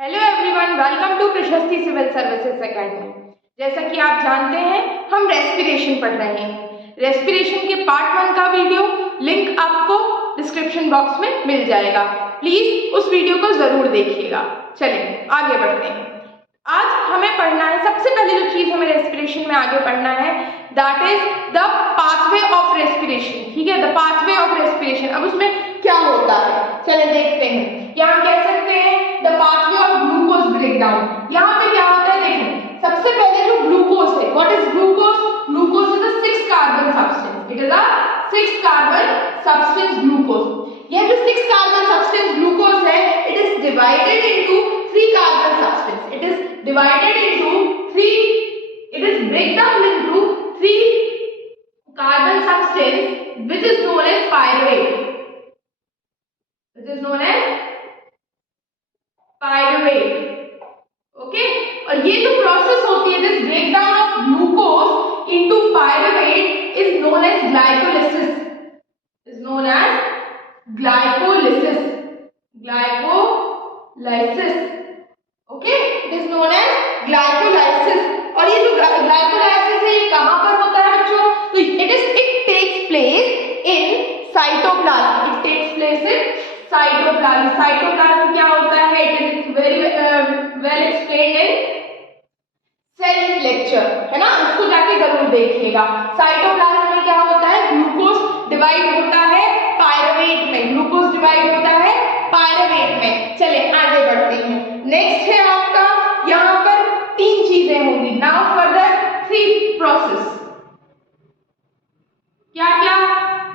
Hello everyone, welcome to प्रशस्ति civil services academy. जैसा कि आप जानते हैं, हम रेस्पिरेशन पढ़ रहे हैं। रेस्पिरेशन के पार्ट 1 का वीडियो लिंक आपको डिस्क्रिप्शन बॉक्स में मिल जाएगा। प्लीज उस वीडियो को जरूर देखिएगा। चलिए आगे बढ़ते हैं। आज हमें पढ़ना है, सबसे पहले जो चीज हमें रेस्पिरेशन में आगे पढ़ना है that is the pathway of respiration. ठीक है, द पाथवे ऑफ रेस्पिरेशन। अब उसमें क्या होता है चलिए देखते हैं। यहाँ कह सकते हैं the pathway of glucose breakdown. यहाँ पे क्या होता है देखें, सबसे पहले जो ग्लूकोज है, what is glucose? Glucose is a 6 carbon substance. It is a 6 carbon substance glucose. यह जो 6 कार्बन सब्सटेंस ग्लूकोज है, it is divided into 3 carbon substance. It is divided into 3, it is break down into 3 carbon substance which is known as pyruvate. Which is known as pyruvate. Okay, और ये जो process होती है, this breakdown of glucose into pyruvate is known as glycolysis. Is known as glycolysis. Glycolysis. Okay, it is known as glycolysis. और ये जो glycolysis है, ये कहां पर होता है बच्चों? तो it takes place in cytoplasm. It takes place in cytoplasm. Cytoplasm क्या होता है? It is very well explained in cell lecture, है ना, उसको जाके जरूर देखिएगा। साइटोप्लाज्म में क्या होता है? ग्लूकोज डिवाइड होता है पायरुवेट में। ग्लूकोज डिवाइड होता है पायरुवेट में। चलिए आगे बढ़ते हैं। नेक्स्ट है आपका, यहां पर 3 चीजें होंगी। Now further 3 process. क्या क्या?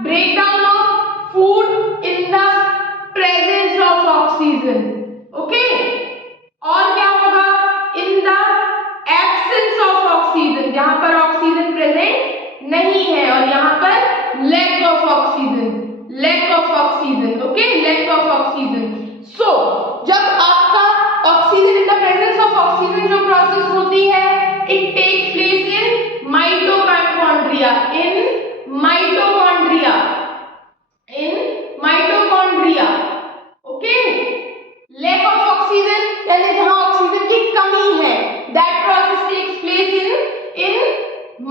Breakdown of food in the presence of oxygen. Okay, और क्या होगा? In the absence of oxygen, जहां पर ऑक्सीजन प्रेजेंट नहीं है, और यहां पर lack of oxygen. Lack of oxygen. Okay, lack of oxygen. So जब आपका oxygen in the presence of oxygen जो प्रोसेस होती है, it takes place in mitochondria. In mitochondria. In mitochondria. Okay, lack of oxygen यानी जहां oxygen की कमी है, that process takes place in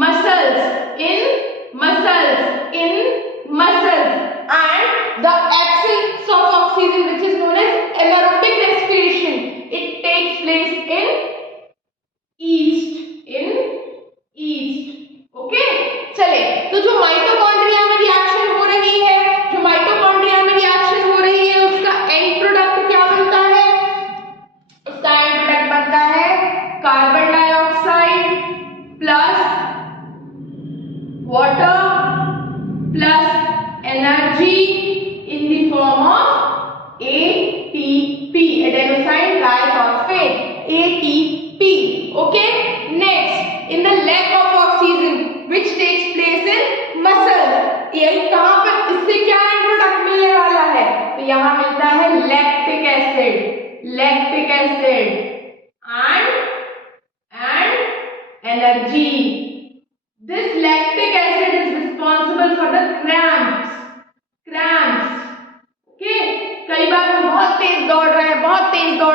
muscles. In muscles. In muscles. And the absence of oxygen which is known as anaerobic respiration, it takes place in yeast. In yeast. Okay, चले तो जो mitochondria में reaction हो रही है, जो mitochondria में reaction हो रही है, उसका एंड प्रोडक्ट क्या बनता है? उसका एंड प्रोडक्ट बनता है carbon dioxide plus water plus energy in the form of ATP, adenosine triphosphate, ATP. Okay, next in the lack of oxygen which takes place in muscle, यही कहां पर इससे क्या प्रोडक्ट मिलने वाला है? तो यहां मिलता है lactic acid. Lactic acid and energy. This lactic acid is responsible for the cramps. Okay, कई बार हम बहुत तेज दौड़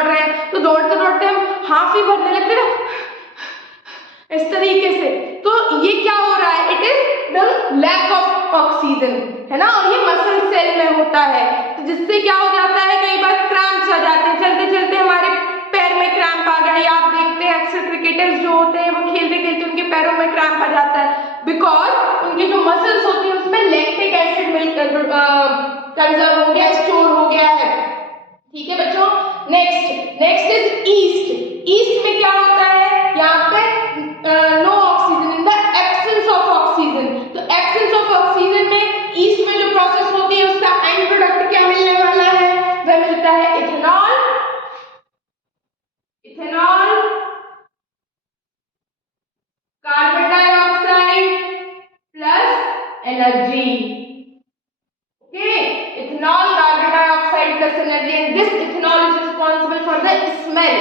रहे हैं, तो दौड़ते दौड़ते हम हाफ ही भरने लगते हैं इस तरीके से। तो ये क्या हो रहा है? It is the lack of oxygen, है ना, और ये मसल सेल में होता है। तो जिससे क्या हो जाता है, कई बार क्रैम्प्स आ जाते हैं। चलते चलते हमारे पैर में क्रैम्प आ गया, या आप देखते हैं अक्सर क्रिकेटर्स जो होते हैं, वो खेलते खेलते उनके पैरों में क्रैम्प आ जाता है, बिकॉज उनकी जो मसल्स होती है उसमें लैक्टिक एसिड मिलकर कंजर्व हो गया, स्टोर हो गया है। ठीक है बच्चों, नेक्स्ट इज ईस्ट। ईस्ट में क्या होता है? यहाँ पे no oxygen, in the absence of oxygen. तो एब्सेंस ऑफ ऑक्सीजन में ईस्ट में जो प्रोसेस होती है, उसका एंड प्रोडक्ट क्या मिलने वाला है? वह मिलता है ethanol. Ethanol, carbon dioxide plus energy. Ethanol, carbon dioxide plus energy, and this ethanol is responsible for the smell,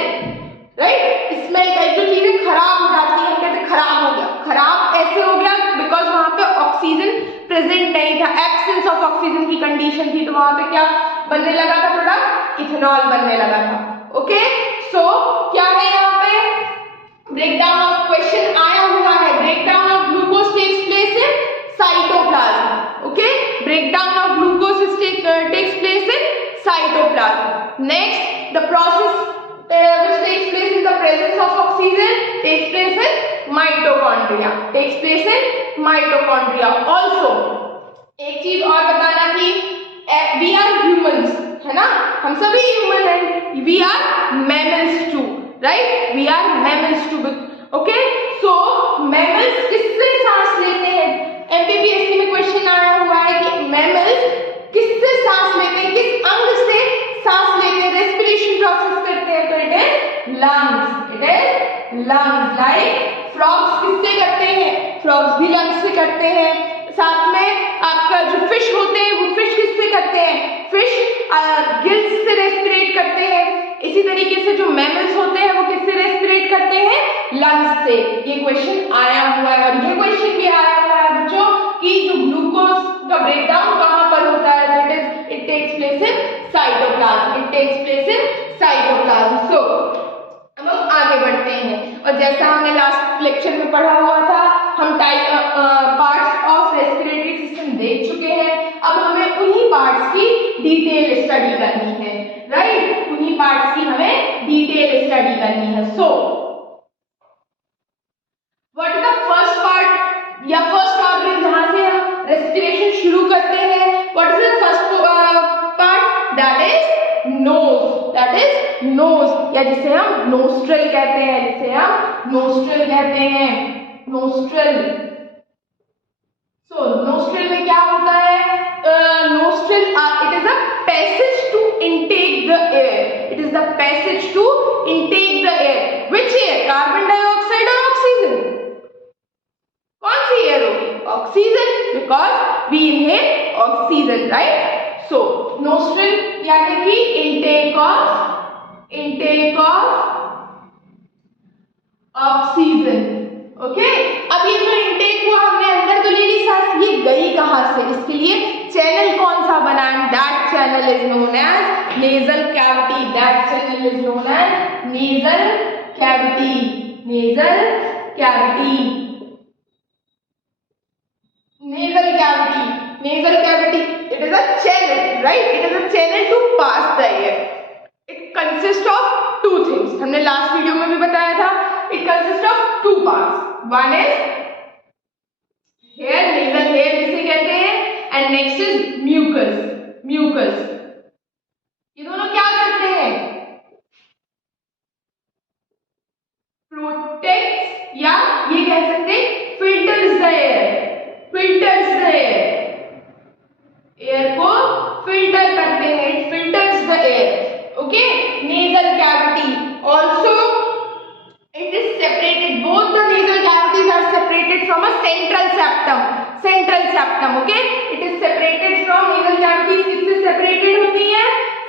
right? Smell का जो चीजें खराब हो जाती है, हम कहते हैं खराब हो गया। खराब ऐसे हो गया बिकॉज वहां पे ऑक्सीजन प्रेजेंट नहीं था, एब्सेंस ऑफ ऑक्सीजन की कंडीशन थी, तो वहां पे क्या बनने लगा था? प्रोडक्ट इथेनॉल बनने लगा था। Okay, so the process which takes place in the presence of oxygen takes place in mitochondria, takes place in mitochondria. Also एक चीज और बताना थी, we are humans, है ना, हम सभी ह्यूमन हैं, we are mammals too, right, we are mammals too, okay, so mammals किससे सांस लेते हैं? एमपीपीएससी में क्वेश्चन आया हुआ है कि mammals किससे सांस लेते हैं, किस अंग से सांस लेते हैं, रेस्पिरेशन प्रोसेस करते हैं? तो it is lungs, it is lungs. Like frogs किससे करते हैं? फ्रॉग्स भी लंग्स से करते हैं। साथ में आपका जो फिश होते हैं वो फिश किससे करते हैं? फिश गिल्स से रेस्पिरेट करते हैं। इसी तरीके से जो मैमल्स होते हैं वो किससे रेस्पिरेट करते हैं? लंग्स से। ये क्वेश्चन आया हुआ है, और ये क्वेश्चन भी आया हुआ है बच्चों कि जो ग्लूकोज का ब्रेकडाउन कहाँ पर होता है? तो it takes place in cytoplasm, it takes place in cytoplasm. So हम लोग आगे बढ़ते हैं, और जैसा हमने लास्ट लेक्चर में पढ़ा हुआ था, हम पार्ट्स ऑफ रेस्पिरेटरी सिस्टम देख चुके हैं। अब हमें उन्हीं पार्ट्स की डिटेल स्टडी करनी है, राइट, उन्हीं पार्ट्स की हमें डिटेल स्टडी करनी है। So what is the first part या फर्स्ट ऑर्गन जहां से हम रेस्पिरेशन शुरू करते हैं? What is the first part? That is nose, that is nose, या जिसे हम नोस्ट्रल कहते हैं, जिसे हम नोस्ट्रल कहते हैं, नोस्ट्रल। सो नोस्ट्रल में क्या होता है? Nostril it is a passage to intake the air, it is the passage to intake the air. Which air? Carbon dioxide और ऑक्सीजन? कौन सी एयर होगी? Oxygen, because we inhale oxygen, right. So nostril यानी कि intake of oxygen, okay. अब ये जो intake हुआ, हमने अंदर तो ले ली सांस, ये गई कहां से? इसके लिए चैनल कौन सा बना? That channel is known as nasal cavity, that channel is known as nasal cavity, nasal cavity, nasal cavity, nasal cavity. It is a channel, right, it is a channel to pass the air. It consist of two things, हमने last video में भी बताया था। It consist of two parts, one is hair, nasal hair जिसे कहते हैं, and next is mucus, mucus. ये दोनों क्या करते हैं? प्रोटेक्ट्स, या ये कह सकते हैं filters the air, filters the air, air को फिल्टर करते हैं, it filters the air, okay. Nasal cavity also it is separated, both the nasal cavities are separated from a central septum, central septum, okay, it is separated from nasal cavities, किससे separated होती है?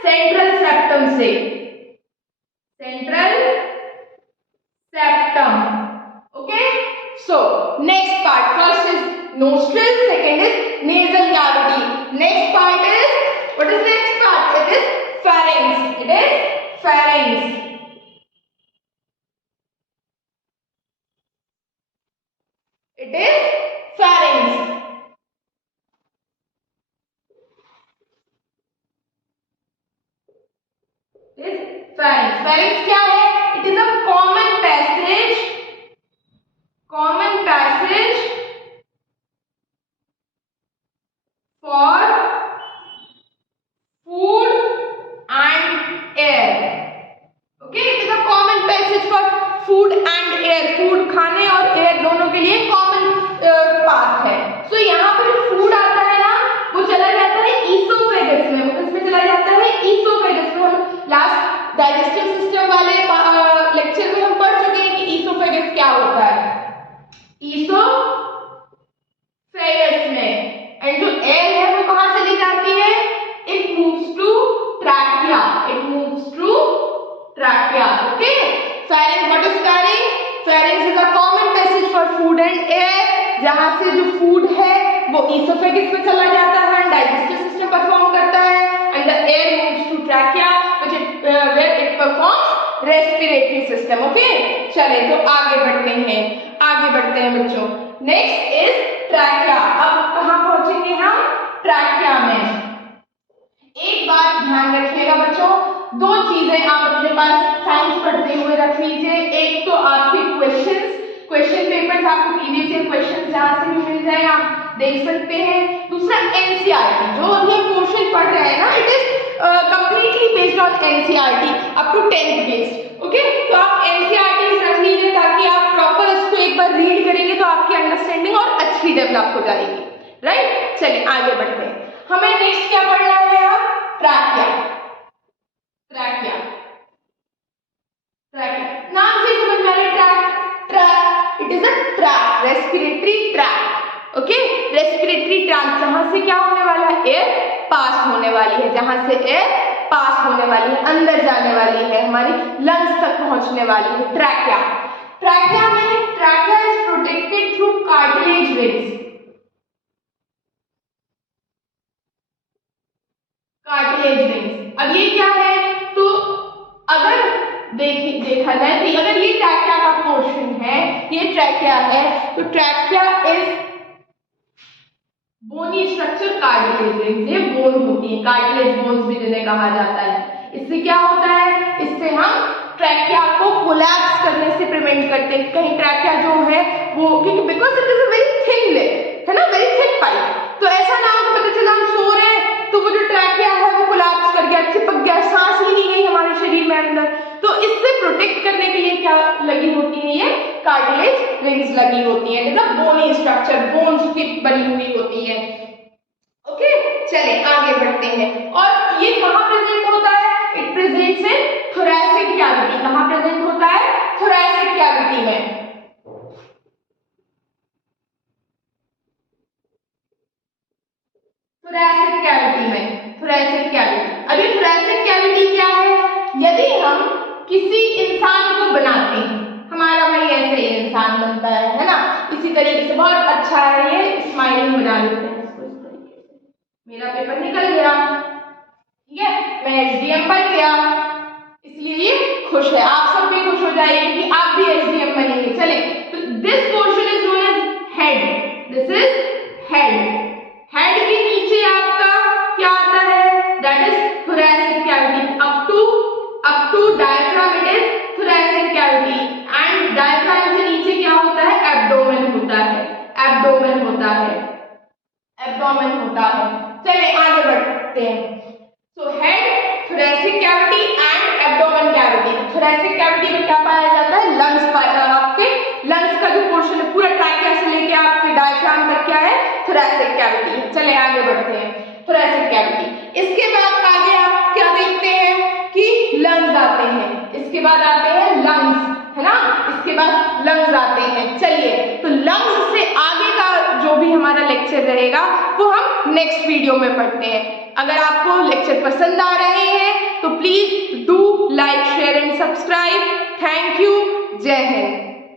central septum से, central septum, okay। so next part, first is nostril, second is nasal cavity, next part is, what is next part? It is pharynx, it is pharynx, it is pharynx, is pharynx। pharynx क्या है? It is a common passage, common passage for food and air, okay, it is a common passage for food and air, food खाने और air दोनों के लिए common path है। so यहाँ पर जो food आता है ना, वो चला जाता है esophagus में, वो किसमें चला जाता है? esophagus में। हम लास्ट डाइजेस्टिव सिस्टम वाले लेक्चर में हम पढ़ चुके हैं कि esophagus क्या होता है, esophagus में। एंड जो एयर है वो कहाँ चली जाती है? It moves to trachea, it moves to trachea, okay. pharynx, what is pharynx? pharynx is a common passage for food and air, जहां से जो फूड है वो esophagus में चला जाता है, डाइजेस्टिव सिस्टम परफॉर्म करता है, and the air moves to trachea where it performs respiratory system, okay। चले तो आगे बढ़ते हैं, आगे बढ़ते हैं बच्चों। Next is trachea. अब कहाँ पहुंचेंगे हम? ट्रैकिया में। एक बात ध्यान रखिएगा बच्चों, दो चीजें आप अपने पास साइंस पढ़ते हुए रख लीजिए। एक तो आपके क्वेश्चन पेपर्स, आपको प्रीवियस ईयर क्वेश्चन जहां से भी मिल जाए आप देख सकते हैं। दूसरा एनसीईआरटी, जो अभी हम पोर्शन पढ़ रहे हैं ना, it is completely based on NCERT up to 10th based. Okay, तो आप एनसीईआरटी रख लीजिए ताकि आप प्रॉपर इसको एक बार रीड करेंगे तो आपकी अंडरस्टैंडिंग और अच्छी डेवलप हो जाएगी। राइट, चलिए आगे बढ़ते हैं। हमें नेक्स्ट क्या पढ़ना है? आप ट्रैकिया। नाम से समझ में आ रहा है, track, it is a track, respiratory tract. Okay, respiratory tract, जहां से क्या होने वाला है? एयर पास होने वाली है, जहां से एयर पास होने वाली है, अंदर जाने वाली है, हमारी लंग्स तक पहुंचने वाली है। ट्रैकिया में trachea is protected through cartilage rings. अब ये क्या है? तो अगर देखा जाए तो अगर ये ट्रैकिया का पोर्शन है, ये ट्रैकिया है, तो trachea is bony structure, cartilage rings, ये बोन होती है, कार्टिलेज बोन्स भी जिन्हें कहा जाता है। इससे क्या होता है? इससे हम ट्रैकिया को कोलैप्स करने से प्रिवेंट करते हैं। कहीं ट्रैकिया जो है वो, क्योंकि because it is a very thin layer, है ना, वेरी थिन पाइप, तो ऐसा ना हो कि पता चला हम सो रहे हैं तो वो जो ट्रैकिया है वो कोलैप्स कर गया, चिपक गया, सांस ही नहीं गई हमारे शरीर में अंदर। तो इससे प्रोटेक्ट करने के लिए क्या लगी होती है? ये कार्टिलेज रिंग्स लगी होती है। It is a bony structure, bones की बनी हुई होती है। ओके, चले आगे बढ़ते हैं। और ये कहाँ प्रेजेंट होता है? It presents in thoracic cavity. कहाँ प्रेजेंट होता है? थोरैसिक कैविटी में। Thoracic cavity. अभी थोरैसिक कैविटी क्या है? यदि हम किसी इंसान को बनाते हैं, हमारा भाई ऐसे ही इंसान बनता है ना, इसी तरीके से, बहुत अच्छा है, ये स्माइलिंग बना लेते हैं इसको इस तरीके से। मेरा पेपर निकल गया, ठीक है, मैं एसडीएम बन गया, इसलिए ये खुश है। आप सब भी खुश हो जाइए कि आप भी एसडीएम बनेंगे। चले, तो this portion is known as head. This is head. Head के नीचे आपका क्या आता है? That is thoracic cavity. up to diaphragm it is thoracic cavity, and diaphragm से नीचे क्या होता है? abdomen होता है। चलिए आगे बढ़ते हैं। So head, thoracic cavity and abdomen cavity. thoracic cavity में क्या पाया जाता है? लंग्स। आपके लंग्स का जो पोर्शन है पूरा ट्रैकिया से लेके आपके डायफ्राम तक क्या है? thoracic cavity। चले आगे बढ़ते हैं। thoracic cavity, इसके बाद आगे आप क्या देखते हैं कि लंग्स आते हैं। इसके बाद आते हैं लंग्स, है ना, इसके बाद लंग्स आते हैं। चलिए, तो लंग्स से आगे का जो भी हमारा लेक्चर रहेगा वो हम नेक्स्ट वीडियो में पढ़ते हैं। अगर आपको लेक्चर पसंद आ रहे हैं तो please do like, share and subscribe. Thank you. जय हिंद।